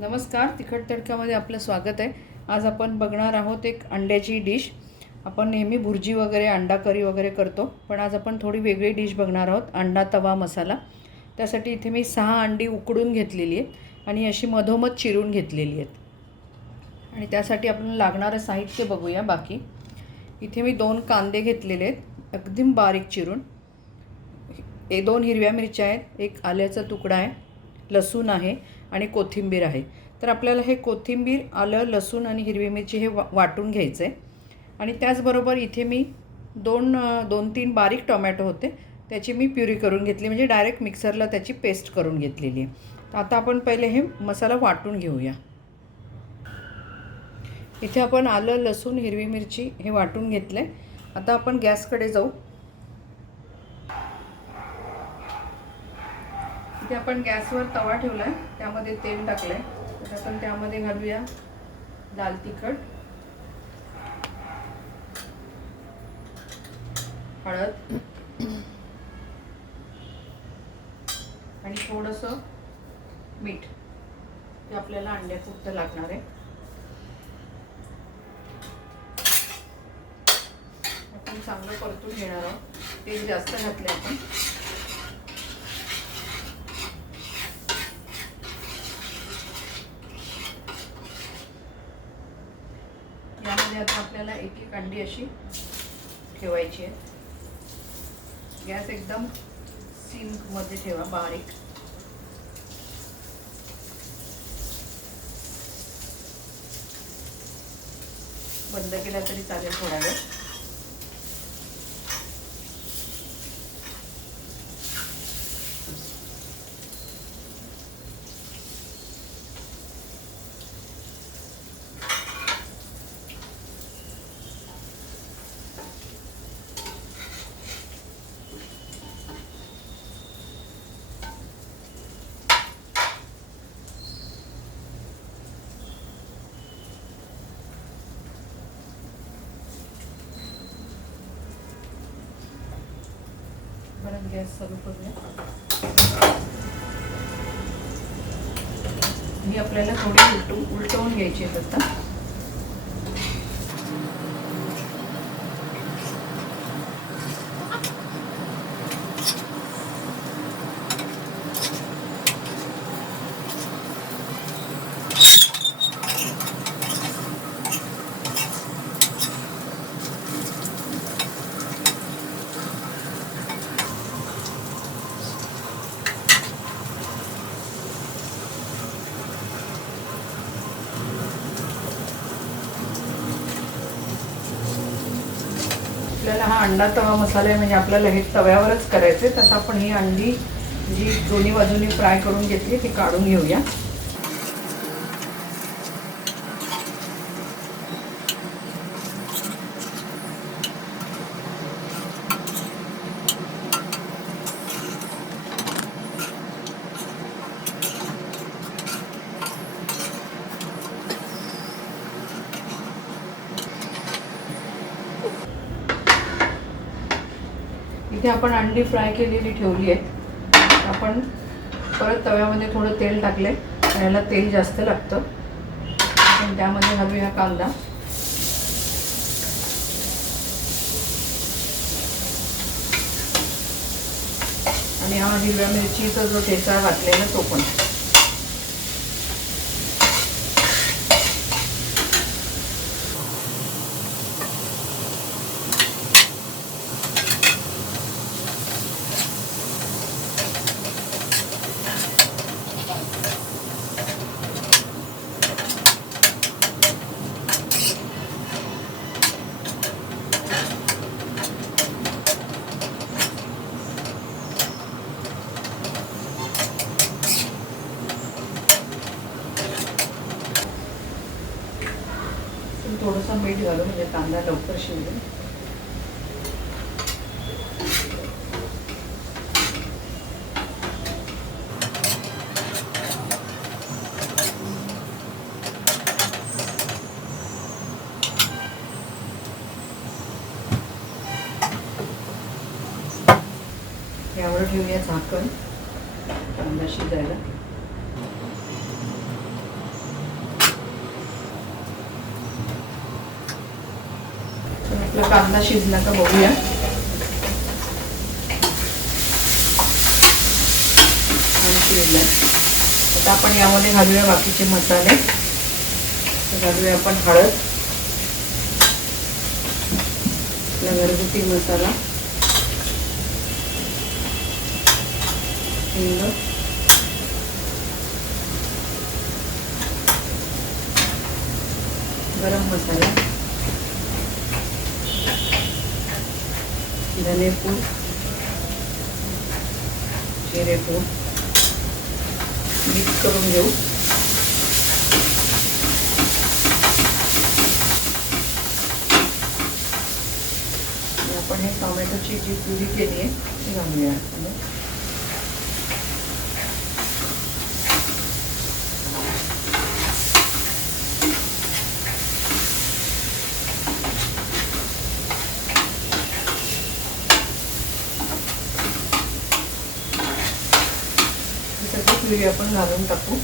नमस्कार, तिखट तडक्यामध्ये आपलं स्वागत आहे. आज आपण बघणार आहोत एक अंड्याची डिश. आपण नेहमी भुर्जी वगैरे अंडा करी वगैरे करतो, पण आज आपण थोडी वेगळी डिश बघणार आहोत, अंडा तवा मसाला. त्यासाठी इथे मी 6 अंडी उकडून घेतलेली आहेत आणि अशी मधोमध चिरून घेतलेली आहेत. आणि त्यासाठी आपल्याला लागणारं साहित्य बघूया. बाकी इथे मी 2 कांदे घेतलेले आहेत एकदम बारीक चिरून. 2 हिरव्या मिरच्या आहेत, 1 आल्याचा तुकडा आहे, लसूण आहे आणि कोथिंबीर आहे. तर आपल्याला हे कोथिंबीर, आलं, लसूण आणि हिरवी मिरची हे वाटून घ्यायचं आहे. आणि त्याचबरोबर इथे मी 2-3 बारीक टोमॅटो होते, त्याची मी प्युरी करून घेतली, म्हणजे डायरेक्ट मिक्सरला त्याची पेस्ट करून घेतलेली आहे. तर आता आपण पहिले हे मसाला वाटून घेऊया. इथे आपण आलं, लसूण, हिरवी मिरची हे वाटून घेतलं आहे. आता आपण गॅसकडे जाऊ. इथे आपण गॅसवर तवा ठेवला आहे, त्यामध्ये तेल टाकलं आहे. तर आपण त्यामध्ये घालूया लाल तिखट, हळद आणि थोडंसं मीठ. ते आपल्याला अंड्यापुरतं लागणार आहे. आपण चांगलं परतून घेणार आहोत. तेल जास्त घातलं आपण. यामध्ये आता आपल्याला एक एक अंडी अशी ठेवायची आहे. गॅस एकदम सिममध्ये ठेवा, बारीक. बंद केला तरी चालेल थोडा वेळ. परत गॅस चालू करूया. ही आपल्याला थोडी उलटवून घ्यायची आहेत आता. आपल्याला हा अंडा तवा मसाला आहे, म्हणजे आपल्याला हे तव्यावरच करायचं आहे. तसं आपण ही अंडी जी दोन्ही बाजूनी फ्राय करून घेतली ती काढून घेऊया. इथे आपण अंडी फ्राय केलेली ठेवली आहेत. आपण परत तव्यामध्ये थोडं तेल टाकले, याला तेल जास्त लागतं. आपण त्यामध्ये घालूया कांदा आणि हा हिरव्या मिरचीचा जो ठेचा घातलेला तो पण. थोडंसं मीठ घालू, म्हणजे कांदा लवकर शिजेल. यावर ठेवूया झाकण कांदा शिजायला. आपला कांदा शिजला का बघूया. छान शिजलाय. आता आपण यामध्ये घालूया बाकीचे मसाले. घालूया आपण हळद, आपला घरगुती मसाला, हिंग, गरम मसाला, धनेपूड, जिरेपूड मिक्स करून घेऊ. आपण हे टोमॅटोची जी प्युरी केली आहे ती घालूया. सगळी प्युरी आपण घालून टाकू.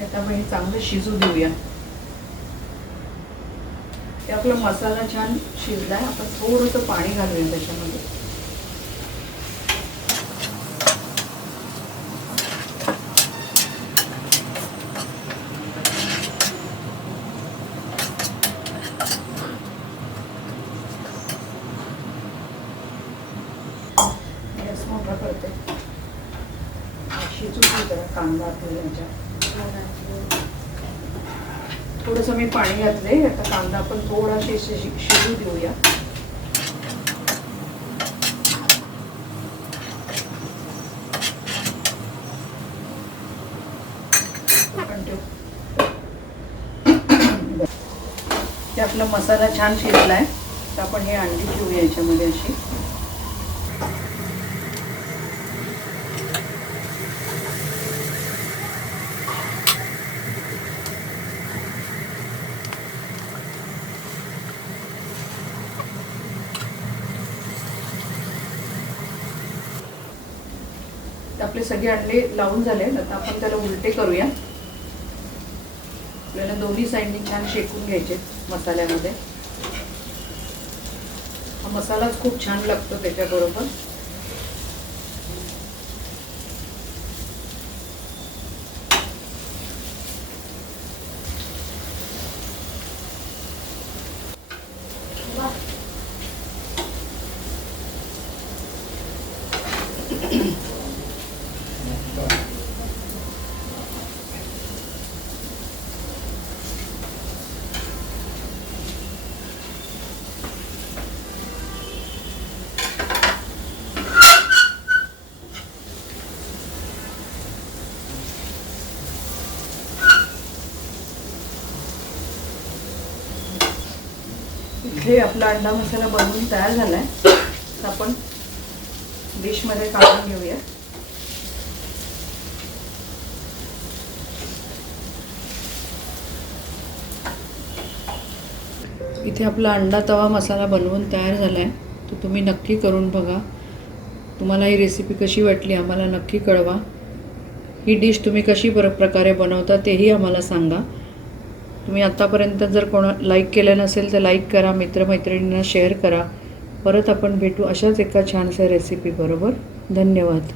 आता आपण हे चांगलं शिजू देऊया. ते आपला मसाला छान शिजलाय. आपण थोडंसं पाणी घालूया त्याच्यामध्ये. गॅस मोठा करते. शिजू दे जरा कांदा आपल्याला. थोडंसं मी पाणी घातलंय. आता कांदा आपण थोडा शिजू देऊया. ते आपला मसाला छान शिजलाय. तर आपण हे अंडी ठेवूया याच्यामध्ये अशी. आपले सगळे अंडे लावून झाले. आता आपण त्याला उलटे करूया. आपल्याला दोन्ही साईडनी छान शेकून घ्यायचे मसाल्यामध्ये. हा मसालाच खूप छान लागतो त्याच्याबरोबर. इथे आपला अंडा मसाला बनवून तयार झालाय. तर आपण डिशमध्ये काढून घेऊया. इथे आपला अंडा तवा मसाला बनवून तयार झालाय. तो तुम्ही नक्की करून बघा. तुम्हाला ही रेसिपी कशी वाटली आम्हाला नक्की कळवा. ही डिश तुम्ही कशी प्रकारे बनवता तेही आम्हाला सांगा. तुम्ही आतापर्यंत जर लाईक केलं नसेल तर लाईक करा. मित्रमैत्रिणींना शेअर करा. परत आपण भेटू अशाच एका छानशा रेसिपी बरोबर. धन्यवाद.